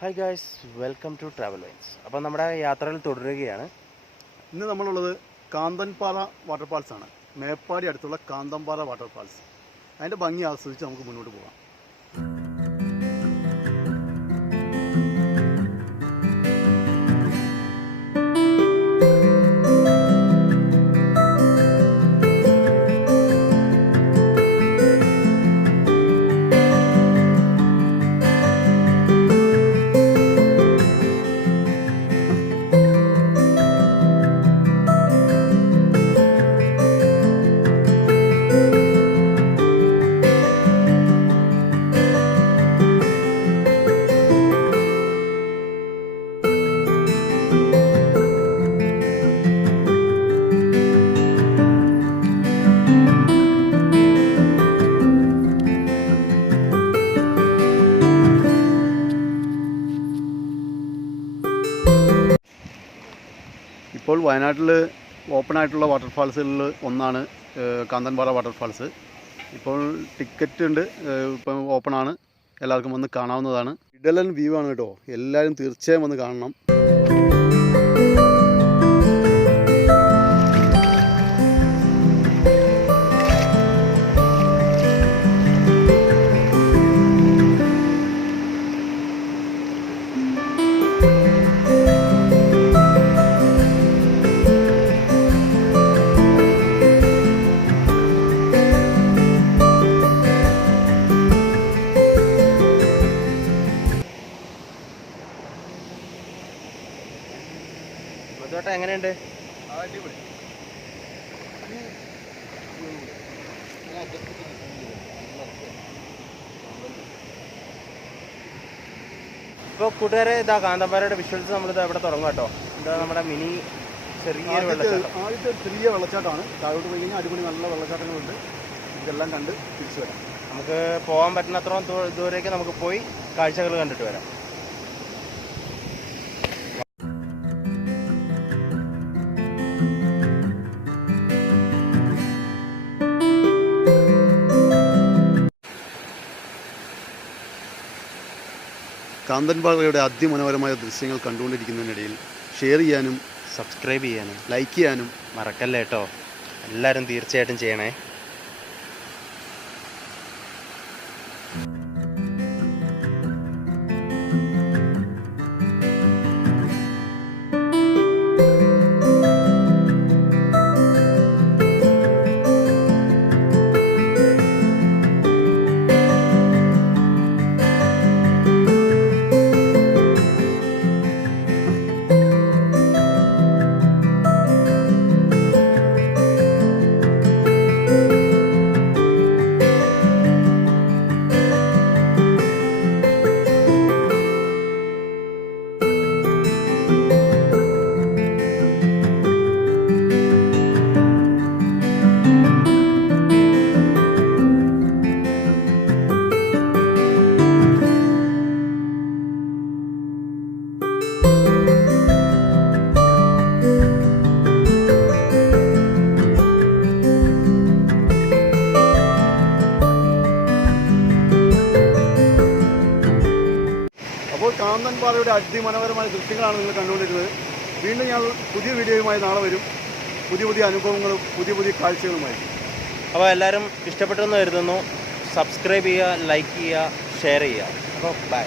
Hi guys, welcome to Travel Veins. അപ്പോൾ നമ്മുടെ യാത്രയിൽ തുടരുകയാണ്. ഇന്ന് നമ്മളുള്ളത് കാന്തൻപാറ വാട്ടർഫാൾസ് ആണ്. മേപ്പാടി അടുത്തുള്ള കാന്തൻപാറ വാട്ടർഫാൾസ്. അതിൻ്റെ ഭംഗി ആസ്വദിച്ച് നമുക്ക് മുന്നോട്ട് പോകാം. ഇപ്പോൾ വയനാട്ടിൽ ഓപ്പൺ ആയിട്ടുള്ള വാട്ടർഫാൾസുകളിൽ ഒന്നാണ് കാന്തൻപാറ വാട്ടർഫാൾസ്. ഇപ്പോൾ ടിക്കറ്റ് ഉണ്ട്, ഇപ്പം ഓപ്പണാണ്, എല്ലാവർക്കും വന്ന് കാണാവുന്നതാണ്. ഇടലൻ വ്യൂ ആണ് കേട്ടോ, എല്ലാവരും തീർച്ചയായും വന്ന് കാണണം. അതോട്ടെ, എങ്ങനെയുണ്ട്? ഇപ്പോൾ കൂട്ടുകാരെ, ഇതാ കാന്തമ്പാറയുടെ വിഷ്വൽസ് നമ്മളിത് ഇവിടെ തുടങ്ങും കേട്ടോ. ഇതാ നമ്മുടെ മിനി ചെറിയൊരു വെള്ളച്ചാട്ടം. ആദ്യത്തെ ചെറിയ വെള്ളച്ചാട്ടമാണ്. താഴോട്ട് പോയി കഴിഞ്ഞാൽ അടിപൊളി നല്ല വെള്ളച്ചാട്ടങ്ങളുണ്ട്. ഇതെല്ലാം കണ്ട് തിരിച്ചു വരാം. നമുക്ക് പോകാൻ പറ്റുന്നത്രയും ദൂരേക്ക് നമുക്ക് പോയി കാഴ്ചകൾ കണ്ടിട്ട് വരാം. കാന്തൻപാറയുടെ അതിമനോഹരമായ ദൃശ്യങ്ങൾ കണ്ടുകൊണ്ടിരിക്കുന്നതിനിടയിൽ ഷെയർ ചെയ്യാനും സബ്സ്ക്രൈബ് ചെയ്യാനും ലൈക്ക് ചെയ്യാനും മറക്കല്ലേ കേട്ടോ. എല്ലാവരും തീർച്ചയായിട്ടും ചെയ്യണേ. അപ്പോൾ കാന്തൻപാറയുടെ അതിമനോഹരമായ ദൃശ്യങ്ങളാണ് നിങ്ങൾ കണ്ടുകൊണ്ടിരുന്നത്. വീണ്ടും ഞാൻ പുതിയ വീഡിയോയുമായി നാളെ വരും. പുതിയ അനുഭവങ്ങളും പുതിയ കാഴ്ചകളുമായി. അപ്പോൾ എല്ലാവരും ഇഷ്ടപ്പെട്ടെന്ന് കരുതുന്നു. സബ്സ്ക്രൈബ് ചെയ്യുക, ലൈക്ക് ചെയ്യുക, ഷെയർ ചെയ്യുക. അപ്പോൾ ബൈ.